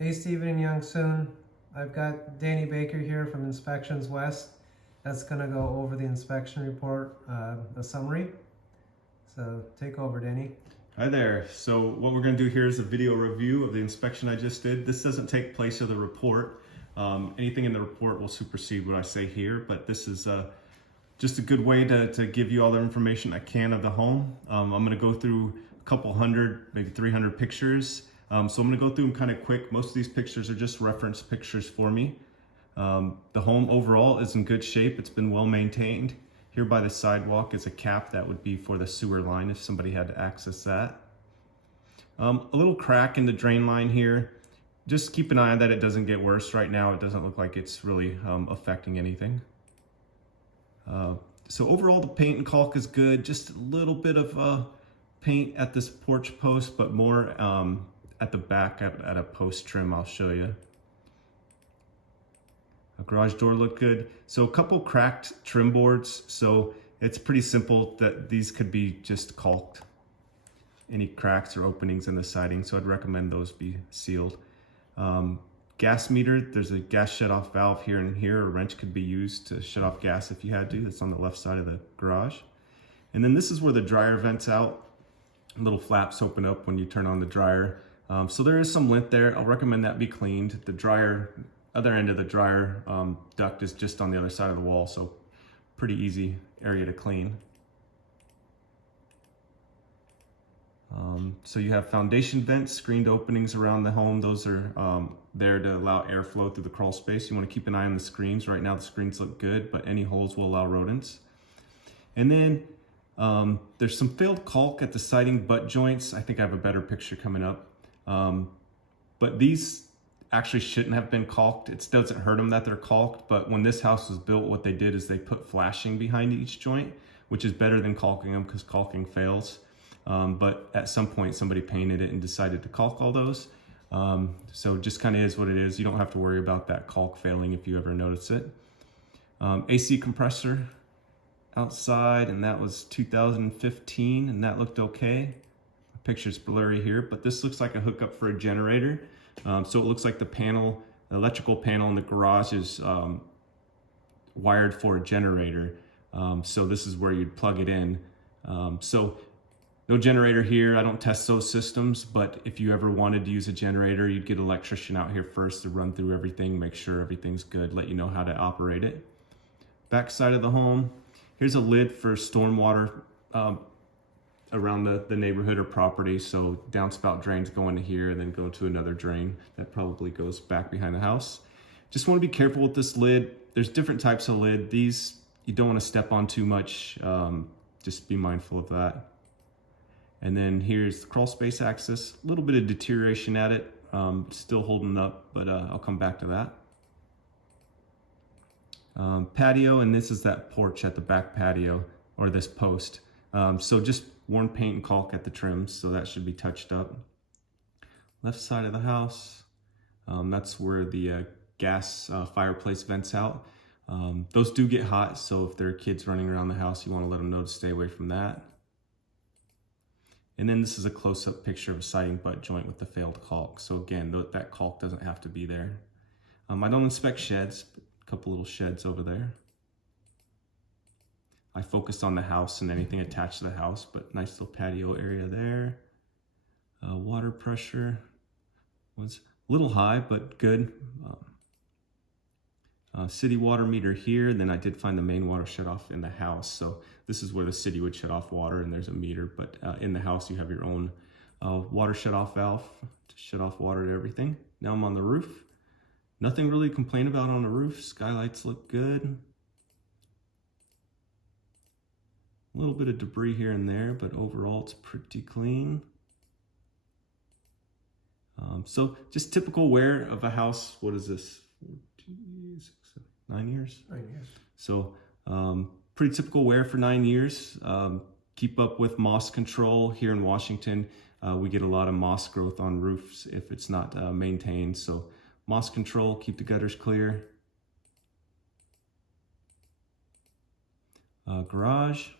Hey Stephen and Young Soon. I've got Danny Baker here from Inspections West. That's going to go over the inspection report, a summary. So take over, Danny. Hi there. So what we're going to do here is a video review of the inspection I just did. This doesn't take place of the report. Anything in the report will supersede what I say here, but this is just a good way to give you all the information I can of the home. I'm going to go through a couple hundred, maybe 300 pictures. So I'm going to go through them kind of quick. Most of these pictures are just reference pictures for me. The home overall is in good shape. It's been well maintained. Here by the sidewalk is a cap that would be for the sewer line if somebody had to access that. A little crack in the drain line here. Just keep an eye on that it doesn't get worse. Right now it doesn't look like it's really affecting anything. So overall the paint and caulk is good. Just a little bit of paint at this porch post, but more at the back at a post trim I'll show you. A garage door looked good. So a couple cracked trim boards. So it's pretty simple that these could be just caulked. Any cracks or openings in the siding. So I'd recommend those be sealed. Gas meter, there's a gas shut-off valve here and here. A wrench could be used to shut off gas if you had to. That's on the left side of the garage. And then this is where the dryer vents out. Little flaps open up when you turn on the dryer. So there is some lint there. I'll recommend that be cleaned. The dryer, other end of the dryer duct is just on the other side of the wall, so pretty easy area to clean. So you have foundation vents, screened openings around the home. Those are there to allow airflow through the crawl space. You want to keep an eye on the screens. Right now the screens look good, but any holes will allow rodents. And then there's some failed caulk at the siding butt joints. I think I have a better picture coming up. But these actually shouldn't have been caulked. It doesn't hurt them that they're caulked, but when this house was built, what they did is they put flashing behind each joint, which is better than caulking them because caulking fails. But at some point somebody painted it and decided to caulk all those. So just kind of is what it is. You don't have to worry about that caulk failing if you ever notice it. AC compressor outside, and that was 2015, and that looked okay. The picture's blurry here, but this looks like a hookup for a generator. So it looks like the electrical panel in the garage is wired for a generator. So this is where you'd plug it in. So no generator here. I don't test those systems, but if you ever wanted to use a generator, you'd get an electrician out here first to run through everything, make sure everything's good, let you know how to operate it. Back side of the home, here's a lid for stormwater around the neighborhood or property. So downspout drains go into here and then go to another drain that probably goes back behind the house. Just want to be careful with this lid. There's different types of lid. These you don't want to step on too much. Just be mindful of that. And then here's the crawl space access. A little bit of deterioration at it. Still holding up, but I'll come back to that. Patio, and this is that porch at the back patio, or this post. So just worn paint and caulk at the trims, so that should be touched up. Left side of the house, that's where the gas fireplace vents out. Those do get hot, so if there are kids running around the house, you want to let them know to stay away from that. And then this is a close-up picture of a siding butt joint with the failed caulk. So again, that caulk doesn't have to be there. I don't inspect sheds, a couple little sheds over there. I focused on the house and anything attached to the house, but nice little patio area there. Water pressure was a little high, but good. City water meter here, then I did find the main water shut off in the house. So this is where the city would shut off water, and there's a meter, but in the house you have your own water shut off valve to shut off water to everything. Now I'm on the roof. Nothing really to complain about on the roof. Skylights look good. A little bit of debris here and there, but overall it's pretty clean. So just typical wear of a house. What is this? 9 years? 9 years. So pretty typical wear for 9 years. Keep up with moss control. Here in Washington, we get a lot of moss growth on roofs if it's not maintained. So moss control, keep the gutters clear. Garage.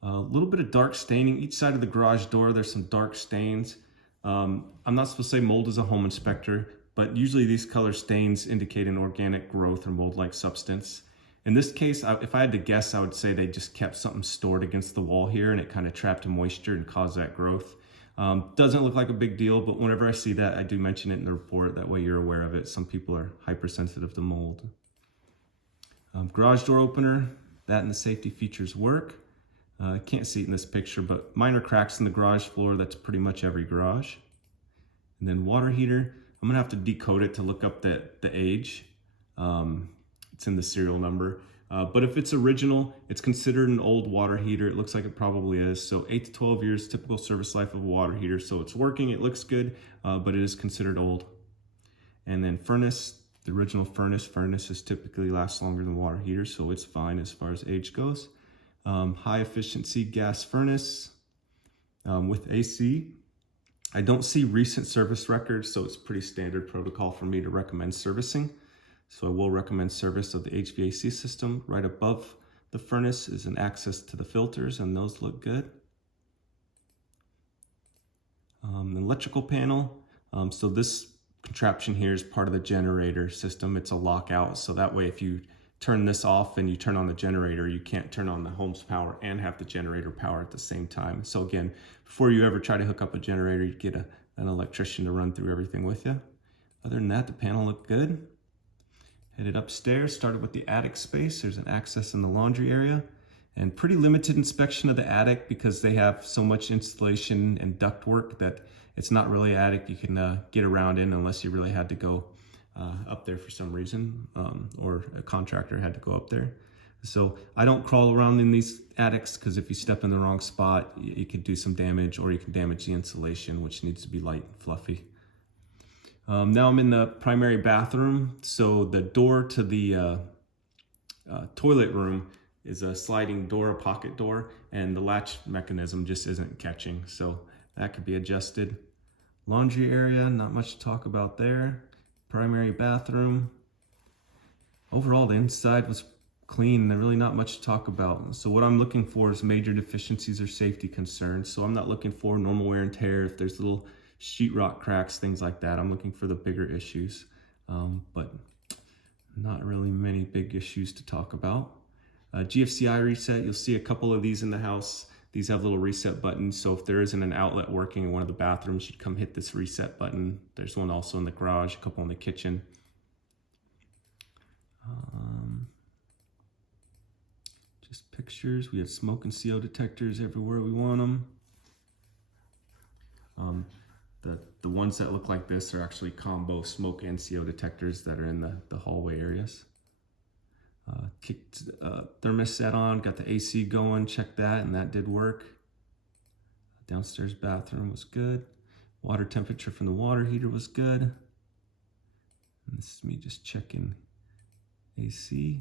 A little bit of dark staining. Each side of the garage door, there's some dark stains. I'm not supposed to say mold is a home inspector, but usually these color stains indicate an organic growth or mold-like substance. In this case, if I had to guess, I would say they just kept something stored against the wall here and it kind of trapped moisture and caused that growth. Doesn't look like a big deal, but whenever I see that, I do mention it in the report. That way you're aware of it. Some people are hypersensitive to mold. Garage door opener, that and the safety features work. I can't see it in this picture, but minor cracks in the garage floor. That's pretty much every garage. And then water heater, I'm gonna have to decode it to look up the age. It's in the serial number. But if it's original, it's considered an old water heater. It looks like it probably is. So 8 to 12 years, typical service life of a water heater. So it's working, it looks good, but it is considered old. And then furnace, the original furnaces typically last longer than water heaters, so it's fine as far as age goes. High efficiency gas furnace with AC. I don't see recent service records, so it's pretty standard protocol for me to recommend servicing. So I will recommend service of the HVAC system. Right above the furnace is an access to the filters, and those look good. The electrical panel. So this contraption here is part of the generator system. It's a lockout, so that way if you turn this off and you turn on the generator, you can't turn on the home's power and have the generator power at the same time. So again, before you ever try to hook up a generator, you get an electrician to run through everything with you. Other than that, the panel looked good. Headed upstairs, started with the attic space. There's an access in the laundry area, and pretty limited inspection of the attic because they have so much insulation and ductwork that it's not really an attic you can get around in unless you really had to go up there for some reason, or a contractor had to go up there. So I don't crawl around in these attics because if you step in the wrong spot, you could do some damage, or you can damage the insulation, which needs to be light and fluffy. Now I'm in the primary bathroom. So the door to the toilet room is a sliding door, a pocket door, and the latch mechanism just isn't catching. So that could be adjusted. Laundry area, not much to talk about there. Primary bathroom. Overall, the inside was clean. There's really not much to talk about. So what I'm looking for is major deficiencies or safety concerns. So I'm not looking for normal wear and tear. If there's little sheetrock cracks, things like that, I'm looking for the bigger issues. But not really many big issues to talk about. GFCI reset, you'll see a couple of these in the house. These have little reset buttons, so if there isn't an outlet working in one of the bathrooms, you'd come hit this reset button. There's one also in the garage, a couple in the kitchen. Just pictures. We have smoke and CO detectors everywhere we want them. The ones that look like this are actually combo smoke and CO detectors that are in the hallway areas. Kicked thermostat on, got the AC going, checked that, and that did work. Downstairs bathroom was good. Water temperature from the water heater was good. And this is me just checking AC.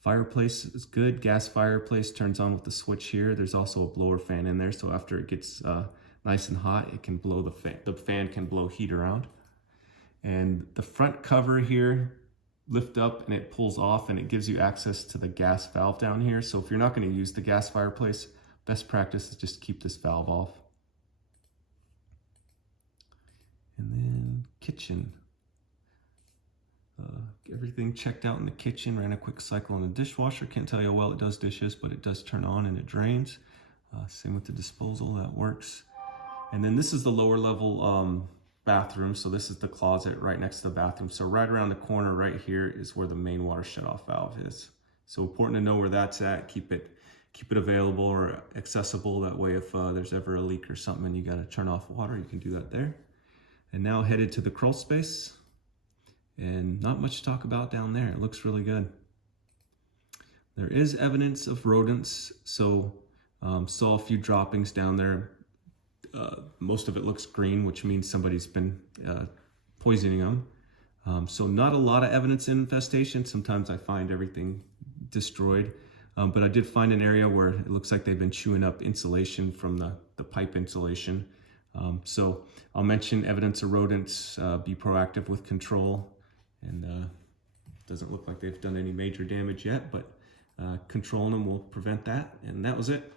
Fireplace is good. Gas fireplace turns on with the switch here. There's also a blower fan in there, so after it gets nice and hot, it can blow the fan. The fan can blow heat around. And the front cover here, lift up and it pulls off, and it gives you access to the gas valve down here. So if you're not going to use the gas fireplace, best practice is just keep this valve off. And then kitchen. Everything checked out in the kitchen. Ran a quick cycle on the dishwasher. Can't tell you how well it does dishes, but it does turn on and it drains. Same with the disposal, that works. And then this is the lower level bathroom. So this is the closet right next to the bathroom. So right around the corner right here is where the main water shutoff valve is. So important to know where that's at. Keep it available or accessible. That way if there's ever a leak or something and you got to turn off water, you can do that there. And now headed to the crawl space. And not much to talk about down there. It looks really good. There is evidence of rodents. So saw a few droppings down there. Most of it looks green, which means somebody's been poisoning them. So not a lot of evidence of infestation. Sometimes I find everything destroyed. But I did find an area where it looks like they've been chewing up insulation from the pipe insulation. So I'll mention evidence of rodents, be proactive with control. And doesn't look like they've done any major damage yet, but controlling them will prevent that. And that was it.